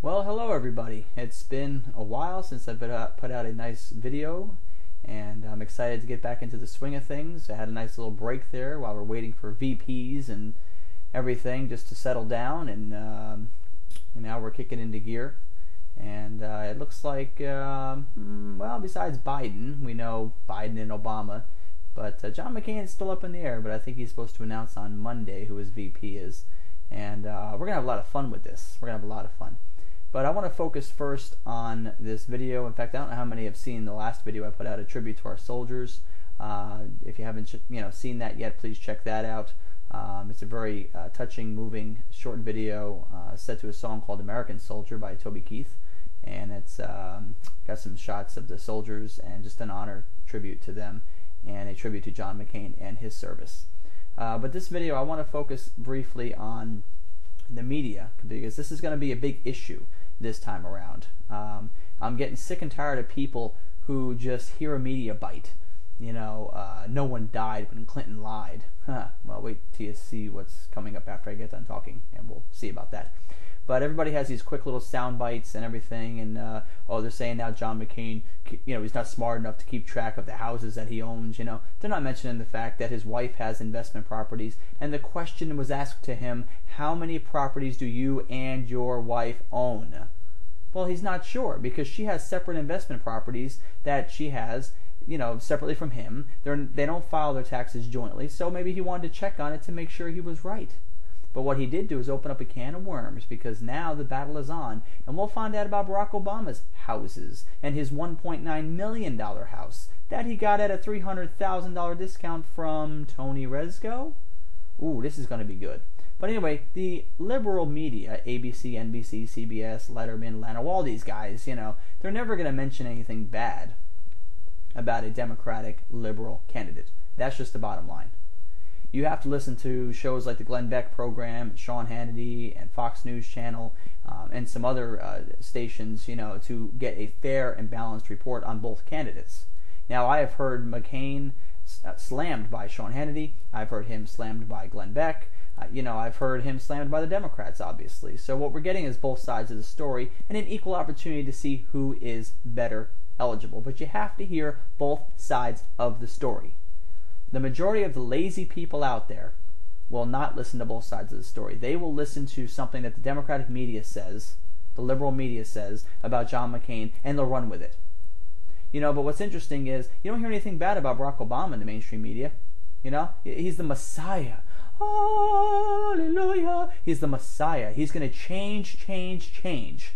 Well, hello everybody. It's been a while since I've put out a nice video, and I'm excited to get back into the swing of things. I had a nice little break there while we're waiting for VPs and everything just to settle down, and now we're kicking into gear. And it looks like, well, besides Biden, we know Biden and Obama, but John McCain is still up in the air, but I think he's supposed to announce on Monday who his VP is. And we're going to have a lot of fun with this. We're going to have a lot of fun. But I want to focus first on this video. In fact, I don't know how many have seen the last video I put out, a tribute to our soldiers. If you haven't seen that yet, please check that out. It's a very touching, moving, short video set to a song called American Soldier by Toby Keith. And it's got some shots of the soldiers and just an honor tribute to them and a tribute to John McCain and his service. But this video, I want to focus briefly on the media, because this is going to be a big issue this time around. I'm getting sick and tired of people who just hear a media bite. No one died when Clinton lied. Well, wait till you see what's coming up after I get done talking, and we'll see about that. But everybody has these quick little sound bites and everything, and they're saying now John McCain, he's not smart enough to keep track of the houses that he owns. They're not mentioning the fact that his wife has investment properties, and the question was asked to him, how many properties do you and your wife own? Well, he's not sure, because she has separate investment properties that she has, separately from him. They don't file their taxes jointly, so maybe he wanted to check on it to make sure he was right. But what he did do is open up a can of worms, because now the battle is on, and we'll find out about Barack Obama's houses and his $1.9 million house that he got at a $300,000 discount from Tony Rezko. Ooh, this is going to be good. But anyway, the liberal media, ABC, NBC, CBS, Letterman, Leno, all these guys, they're never going to mention anything bad about a Democratic liberal candidate. That's just the bottom line. You have to listen to shows like the Glenn Beck program, Sean Hannity, and Fox News Channel, and some other stations, to get a fair and balanced report on both candidates. Now, I have heard McCain slammed by Sean Hannity. I've heard him slammed by Glenn Beck. I've heard him slammed by the Democrats, obviously. So what we're getting is both sides of the story and an equal opportunity to see who is better eligible. But you have to hear both sides of the story. The majority of the lazy people out there will not listen to both sides of the story. They will listen to something that the Democratic media says, the liberal media says about John McCain, and they'll run with it. But what's interesting is you don't hear anything bad about Barack Obama in the mainstream media. He's the Messiah. Hallelujah. He's the Messiah. He's going to change.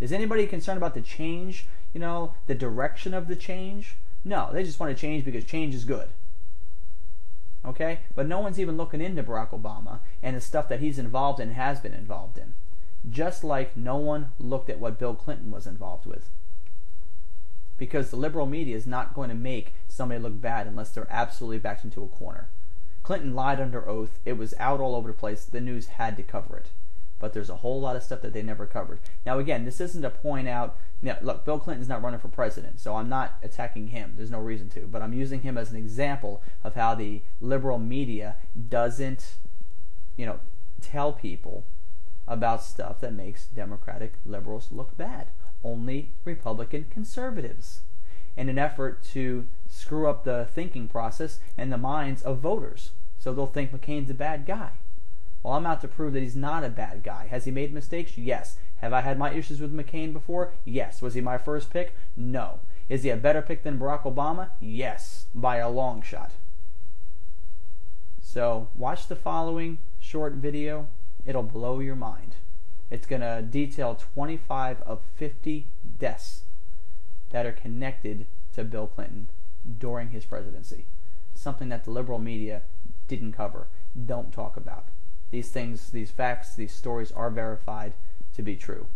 Is anybody concerned about the change? The direction of the change? No, they just want to change because change is good. Okay? But no one's even looking into Barack Obama and the stuff that he's involved in and has been involved in. Just like no one looked at what Bill Clinton was involved with. Because the liberal media is not going to make somebody look bad unless they're absolutely backed into a corner. Clinton lied under oath. It was out all over the place. The news had to cover it. But there's a whole lot of stuff that they never covered. Now, again, this isn't to point out, look, Bill Clinton's not running for president, so I'm not attacking him. There's no reason to. But I'm using him as an example of how the liberal media doesn't, tell people about stuff that makes Democratic liberals look bad. Only Republican conservatives. In an effort to screw up the thinking process and the minds of voters. So they'll think McCain's a bad guy. Well, I'm out to prove that he's not a bad guy. Has he made mistakes? Yes. Have I had my issues with McCain before? Yes. Was he my first pick? No. Is he a better pick than Barack Obama? Yes. By a long shot. So, watch the following short video. It'll blow your mind. It's going to detail 25 of 50 deaths that are connected to Bill Clinton during his presidency. Something that the liberal media didn't cover, don't talk about. These things, these facts, these stories are verified to be true.